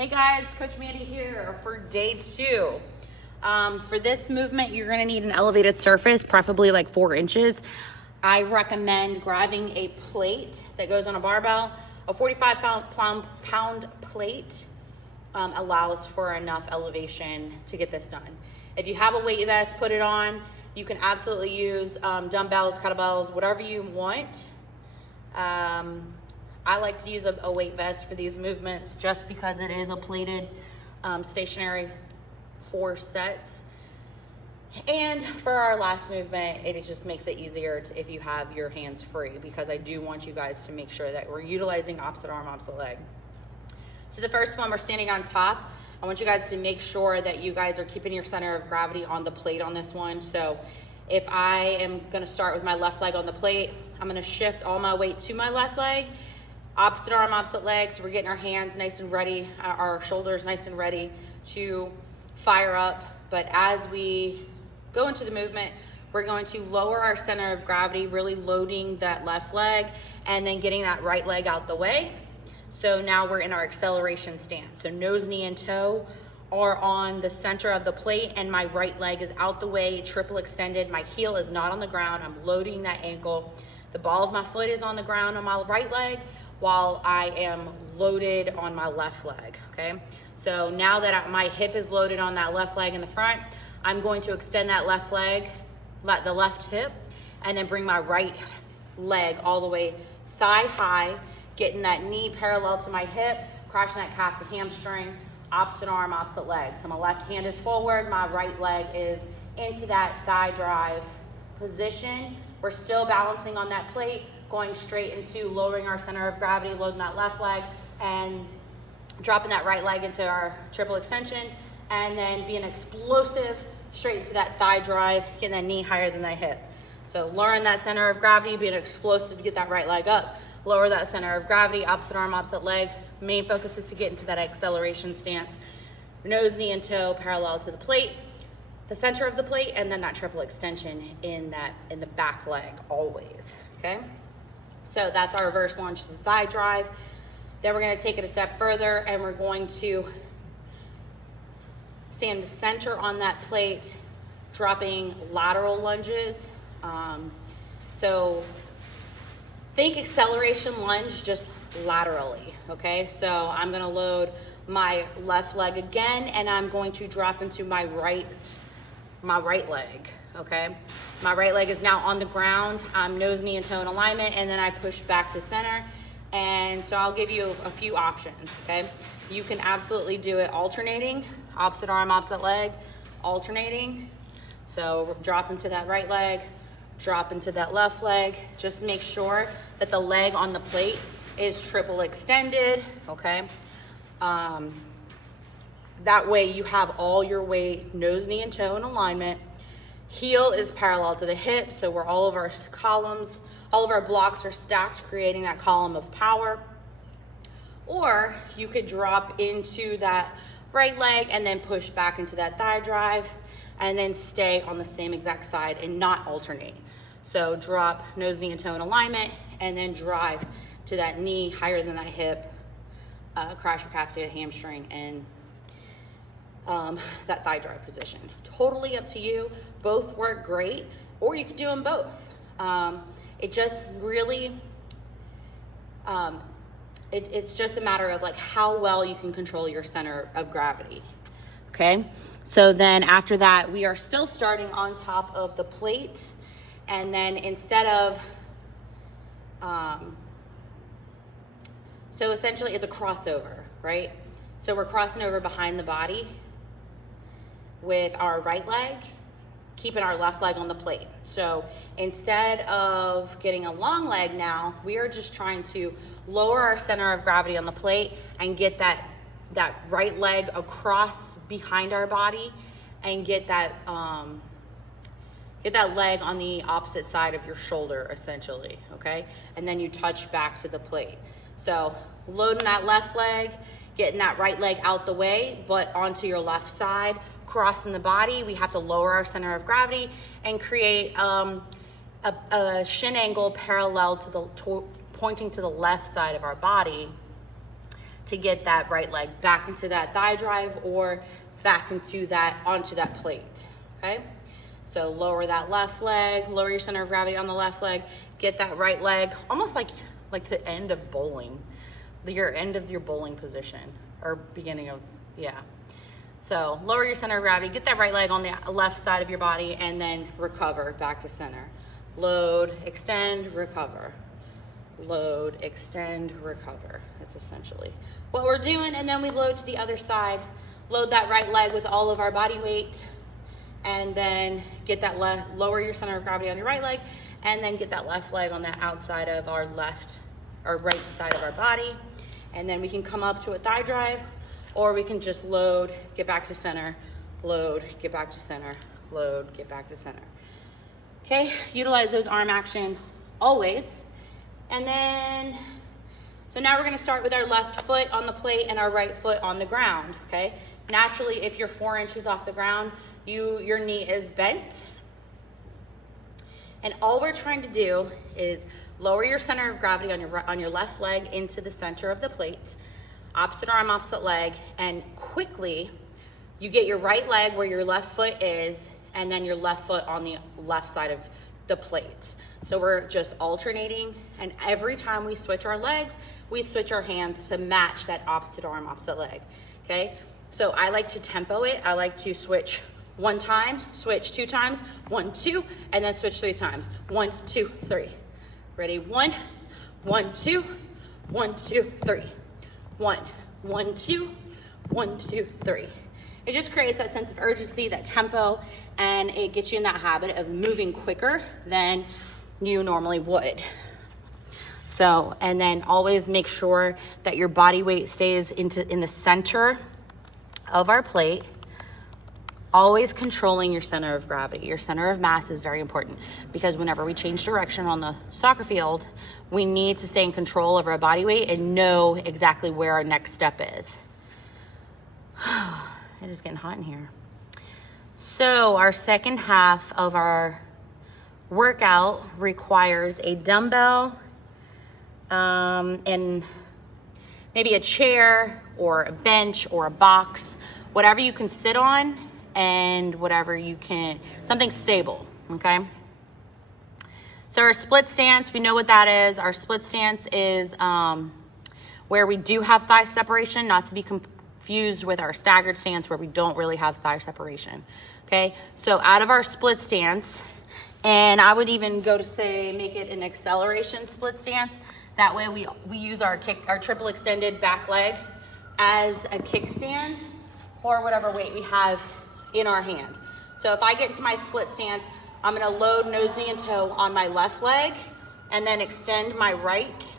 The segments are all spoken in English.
Hey guys, Coach Mandy here for day 2. For this movement, you're gonna need an elevated surface, preferably like 4 inches. I recommend grabbing a plate that goes on a barbell. A 45-pound plate allows for enough elevation to get this done. If you have a weight vest, put it on. You can absolutely use dumbbells, kettlebells, whatever you want. I like to use a weight vest for these movements just because it is a plated stationary 4 sets. And for our last movement, it just makes it easier if you have your hands free, because I do want you guys to make sure that we're utilizing opposite arm, opposite leg. So the first one, we're standing on top. I want you guys to make sure that you guys are keeping your center of gravity on the plate on this one. So if I am gonna start with my left leg on the plate, I'm gonna shift all my weight to my left leg. Opposite arm, opposite leg. So we're getting our hands nice and ready, our shoulders nice and ready to fire up. But as we go into the movement, we're going to lower our center of gravity, really loading that left leg and then getting that right leg out the way. So now we're in our acceleration stance. So nose, knee, and toe are on the center of the plate and my right leg is out the way, triple extended. My heel is not on the ground. I'm loading that ankle. The ball of my foot is on the ground on my right leg while I am loaded on my left leg, okay? So now that my hip is loaded on that left leg in the front, I'm going to extend that left leg, the left hip, and then bring my right leg all the way thigh high, getting that knee parallel to my hip, crashing that calf to hamstring, opposite arm, opposite leg. So my left hand is forward, my right leg is into that thigh drive position. We're still balancing on that plate, going straight into lowering our center of gravity, loading that left leg, and dropping that right leg into our triple extension, and then being explosive straight into that thigh drive, getting that knee higher than that hip. So lowering that center of gravity, being explosive to get that right leg up, lower that center of gravity, opposite arm, opposite leg. Main focus is to get into that acceleration stance. Nose, knee, and toe parallel to the plate, the center of the plate, and then that triple extension in the back leg always, okay? So that's our reverse lunge to the thigh drive. Then we're gonna take it a step further and we're going to stand the center on that plate, dropping lateral lunges. So think acceleration lunge, just laterally, okay? So I'm gonna load my left leg again and I'm going to drop into my right leg, okay? My right leg is now on the ground. I'm nose, knee, and toe in alignment, and then I push back to center. And so I'll give you a few options, okay? You can absolutely do it alternating, opposite arm, opposite leg, alternating. So drop into that right leg, drop into that left leg. Just make sure that the leg on the plate is triple extended, okay? That way you have all your weight, nose, knee, and toe in alignment. Heel is parallel to the hip, so where all of our columns, all of our blocks are stacked, creating that column of power. Or you could drop into that right leg and then push back into that thigh drive and then stay on the same exact side and not alternate. So drop nose, knee, and toe in alignment and then drive to that knee higher than that hip, crash your calf to a hamstring, and that thigh drive position. Totally up to you. Both work great, or you could do them both. It just really, it's just a matter of like how well you can control your center of gravity, okay? So then after that, we are still starting on top of the plate, and then instead of, so essentially it's a crossover, right? So we're crossing over behind the body with our right leg, keeping our left leg on the plate. So instead of getting a long leg now, we are just trying to lower our center of gravity on the plate and get that right leg across behind our body and get that leg on the opposite side of your shoulder, essentially, okay? And then you touch back to the plate. So loading that left leg, getting that right leg out the way, but onto your left side, crossing the body. We have to lower our center of gravity and create a shin angle parallel to pointing to the left side of our body to get that right leg back into that thigh drive or back onto that plate, okay? So lower that left leg, lower your center of gravity on the left leg, get that right leg, almost like the end of bowling, your end of your bowling position, or beginning of, yeah. So lower your center of gravity, get that right leg on the left side of your body, and then recover back to center. Load, extend, recover. Load, extend, recover. That's essentially what we're doing. And then we load to the other side. Load that right leg with all of our body weight, and then get that lower your center of gravity on your right leg, and then get that left leg on the outside of our right side of our body. And then we can come up to a thigh drive, or we can just load, get back to center, load, get back to center, load, get back to center. Okay, utilize those arm action always. And then, so now we're gonna start with our left foot on the plate and our right foot on the ground, okay? Naturally, if you're 4 inches off the ground, your knee is bent. And all we're trying to do is lower your center of gravity on your left leg into the center of the plate, opposite arm, opposite leg, and quickly you get your right leg where your left foot is, and then your left foot on the left side of the plate. So we're just alternating, and every time we switch our legs, we switch our hands to match that opposite arm, opposite leg, okay? So I like to tempo it. I like to switch 1 time, switch 2 times, 1, 2, and then switch 3 times. 1, 2, 3. Ready? 1, 1, 2, 1, 2, 3. 1, 1, 2, 1, 2, 3. It just creates that sense of urgency, that tempo, and it gets you in that habit of moving quicker than you normally would. So, and then always make sure that your body weight stays in the center of our plate, always controlling your center of gravity. Your center of mass is very important, because whenever we change direction on the soccer field, we need to stay in control of our body weight and know exactly where our next step is. It is getting hot in here. So our second half of our workout requires a dumbbell and maybe a chair or a bench or a box, whatever you can sit on, and whatever you can, something stable, okay? So our split stance, we know what that is. Our split stance is where we do have thigh separation, not to be confused with our staggered stance where we don't really have thigh separation, okay? So out of our split stance, and I would even go to say, make it an acceleration split stance. That way we use our triple extended back leg as a kickstand or whatever weight we have in our hand. So if I get into my split stance, I'm gonna load nose, knee, and toe on my left leg, and then extend my right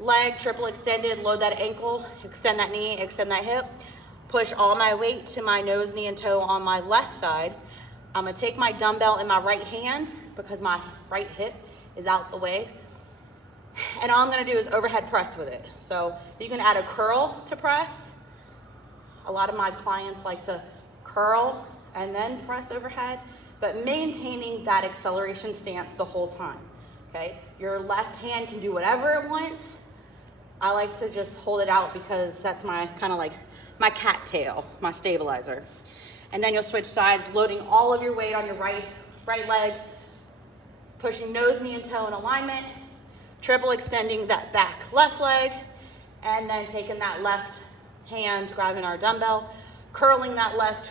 leg, triple extended, load that ankle, extend that knee, extend that hip, push all my weight to my nose, knee, and toe on my left side. I'm gonna take my dumbbell in my right hand because my right hip is out the way. And all I'm gonna do is overhead press with it. So you can add a curl to press. A lot of my clients like to curl and then press overhead, but maintaining that acceleration stance the whole time, okay? Your left hand can do whatever it wants. I like to just hold it out because that's my kind of like my cat tail, my stabilizer. And then you'll switch sides, loading all of your weight on your right leg, pushing nose, knee, and toe in alignment, triple extending that back left leg, and then taking that left hand, grabbing our dumbbell, curling that left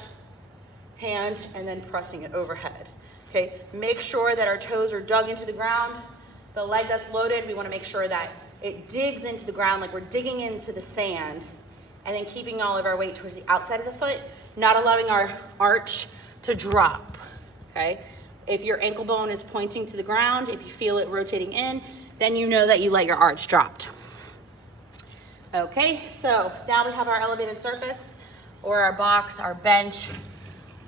hand, and then pressing it overhead. Okay, make sure that our toes are dug into the ground. The leg that's loaded, we wanna make sure that it digs into the ground like we're digging into the sand, and then keeping all of our weight towards the outside of the foot, not allowing our arch to drop, okay? If your ankle bone is pointing to the ground, if you feel it rotating in, then you know that you let your arch drop. Okay, so now we have our elevated surface, or our box, our bench,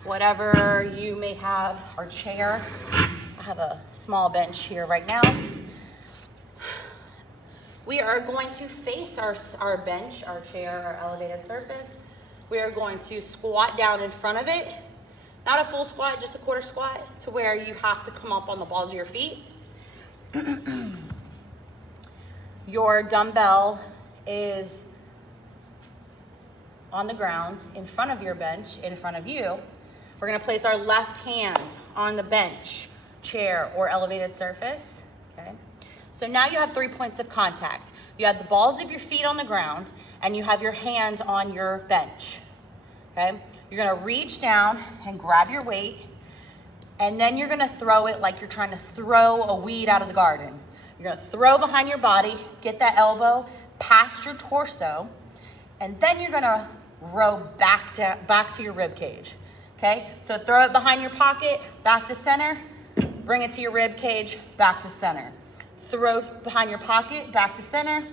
whatever you may have, our chair. I have a small bench here right now. We are going to face our bench, our chair, our elevated surface. We are going to squat down in front of it. Not a full squat, just a quarter squat, to where you have to come up on the balls of your feet. Your dumbbell is on the ground in front of your bench, in front of you. We're gonna place our left hand on the bench, chair, or elevated surface, okay? So now you have 3 points of contact. You have the balls of your feet on the ground and you have your hand on your bench, okay? You're gonna reach down and grab your weight, and then you're gonna throw it like you're trying to throw a weed out of the garden. You're gonna throw behind your body, get that elbow past your torso, and then you're gonna row back to your rib cage, okay? So throw it behind your pocket, back to center, bring it to your rib cage, back to center. Throw behind your pocket, back to center,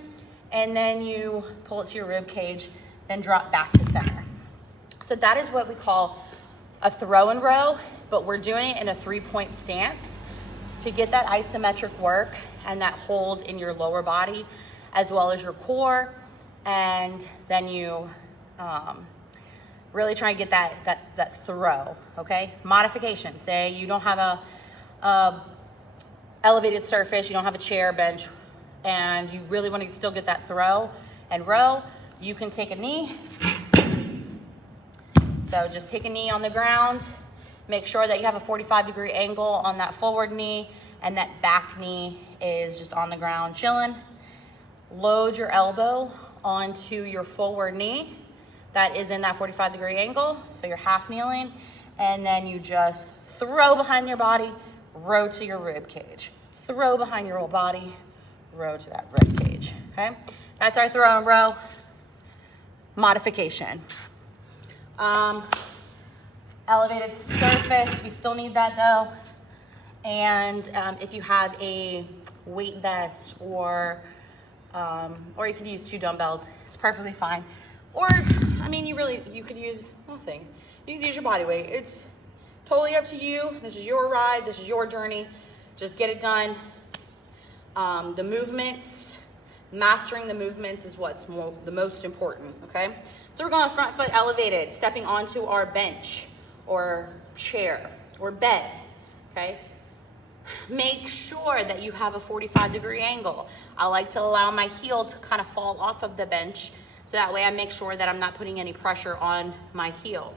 and then you pull it to your rib cage, then drop back to center. So that is what we call a throw and row, but we're doing it in a 3-point stance to get that isometric work and that hold in your lower body as well as your core. And then you really try to get that throw, okay? Modification, say you don't have a elevated surface, you don't have a chair, bench, and you really want to still get that throw and row, you can take a knee. So just take a knee on the ground. Make sure that you have a 45-degree angle on that forward knee and that back knee is just on the ground chilling. Load your elbow onto your forward knee that is in that 45-degree angle, so you're half kneeling, and then you just throw behind your body, row to your rib cage. Throw behind your whole body, row to that rib cage, okay? That's our throw and row modification. Elevated surface, we still need that though. And if you have a weight vest or you could use 2 dumbbells, it's perfectly fine. Or, I mean, you could use nothing. You can use your body weight. It's totally up to you. This is your ride, this is your journey. Just get it done. The movements, mastering the movements is what's the most important, okay? So we're going front foot elevated, stepping onto our bench or chair or bed, okay? Make sure that you have a 45-degree angle. I like to allow my heel to kind of fall off of the bench, so that way I make sure that I'm not putting any pressure on my heel,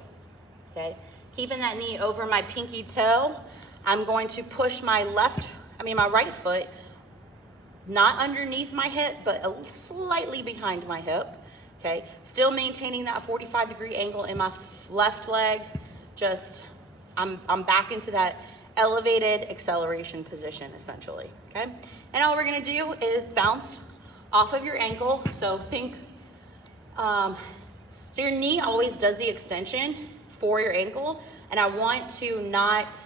okay? Keeping that knee over my pinky toe, I'm going to push my right foot, not underneath my hip, but slightly behind my hip, okay? Still maintaining that 45-degree angle in my left leg. Just, I'm back into that elevated acceleration position, essentially, okay? And all we're gonna do is bounce off of your ankle. So think, so your knee always does the extension for your ankle, and I want to not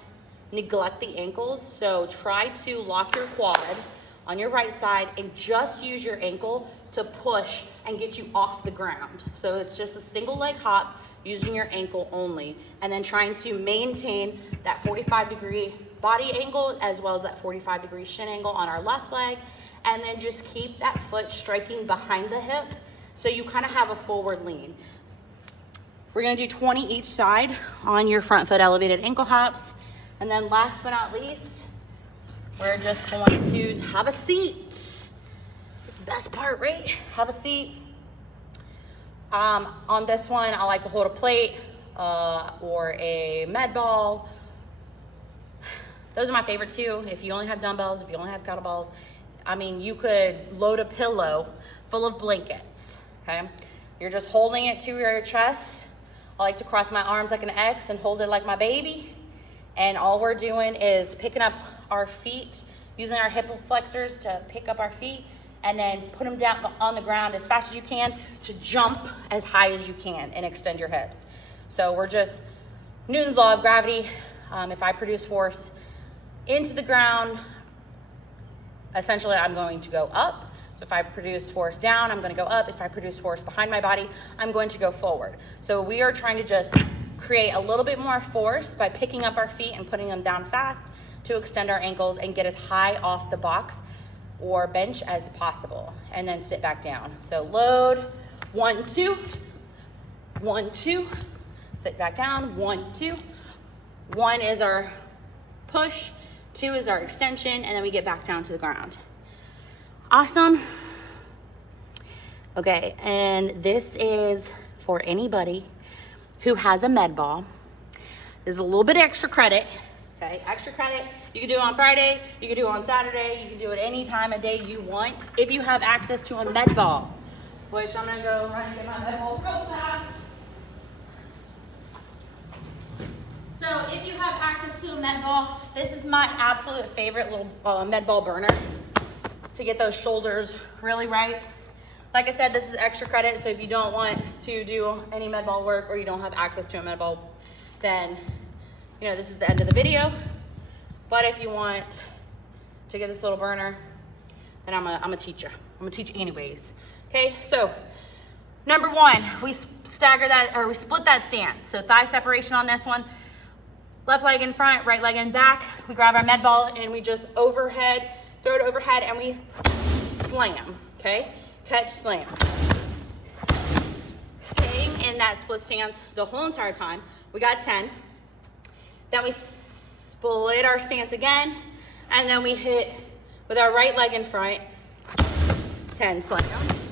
neglect the ankles. So try to lock your quad on your right side and just use your ankle to push and get you off the ground. So it's just a single leg hop using your ankle only, and then trying to maintain that 45-degree body angle as well as that 45-degree shin angle on our left leg, and then just keep that foot striking behind the hip so you kind of have a forward lean. We're gonna do 20 each side on your front foot elevated ankle hops. And then last but not least, we're just going to have a seat. This is the best part, right? Have a seat. On this one, I like to hold a plate or a med ball. Those are my favorite too. If you only have dumbbells, if you only have kettlebells, I mean, you could load a pillow full of blankets, okay? You're just holding it to your chest. I like to cross my arms like an X and hold it like my baby. And all we're doing is picking up our feet, using our hip flexors to pick up our feet, and then put them down on the ground as fast as you can to jump as high as you can and extend your hips. So we're just, Newton's law of gravity, if I produce force into the ground, essentially I'm going to go up. So if I produce force down, I'm gonna go up. If I produce force behind my body, I'm going to go forward. So we are trying to just create a little bit more force by picking up our feet and putting them down fast to extend our ankles and get as high off the box or bench as possible, and then sit back down. So load, 1, 2, 1, 2, sit back down, 1, 2. 1 is our push, 2 is our extension, and then we get back down to the ground. Awesome. Okay, and this is for anybody who has a med ball. There's a little bit extra credit, okay? Extra credit. You can do it on Friday, you can do it on Saturday, you can do it any time of day you want if you have access to a med ball, which I'm gonna go run and get my med ball real fast. So if you have access to a med ball, this is my absolute favorite little med ball burner to get those shoulders really right. Like I said, this is extra credit, so if you don't want to do any med ball work or you don't have access to a med ball, then you know this is the end of the video. But if you want to get this little burner, then I'm gonna teach you. I'm gonna teach you anyways. Okay, so number one, we stagger that, or we split that stance. So thigh separation on this one, left leg in front, right leg in back. We grab our med ball and we just overhead, throw it overhead, and we slam, okay? Catch, slam. Staying in that split stance the whole entire time. We got 10. Then we split our stance again, and then we hit with our right leg in front, 10 slams.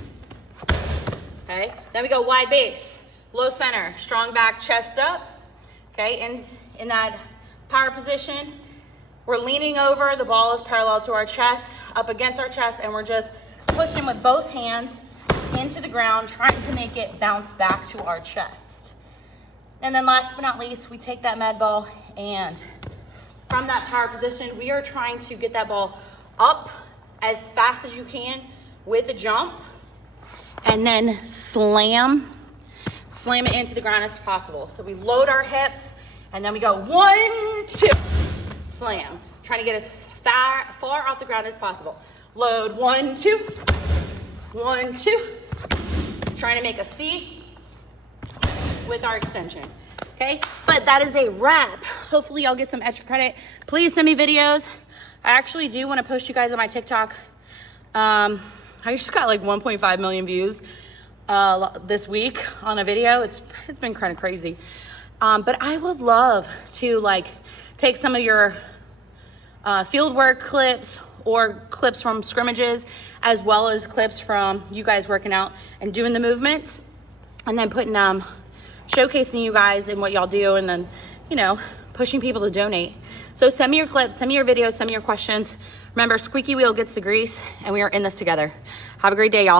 Okay, then we go wide base, low center, strong back, chest up. Okay, and in that power position, we're leaning over, the ball is parallel to our chest, up against our chest, and we're just pushing with both hands into the ground, trying to make it bounce back to our chest. And then last but not least, we take that med ball, and from that power position, we are trying to get that ball up as fast as you can with a jump, and then slam it into the ground as possible. So we load our hips, and then we go 1, 2, slam. Trying to get as far off the ground as possible. Load, 1, 2, 1, 2. Trying to make a C with our extension. Okay, but that is a wrap. Hopefully y'all get some extra credit. Please send me videos. I actually do want to post you guys on my TikTok. I just got like 1.5 million views this week on a video. It's been kind of crazy. But I would love to like take some of your field work clips or clips from scrimmages, as well as clips from you guys working out and doing the movements, and then putting showcasing you guys and what y'all do, and then, you know, pushing people to donate. So send me your clips, send me your videos, send me your questions. Remember, squeaky wheel gets the grease, and we are in this together. Have a great day, y'all.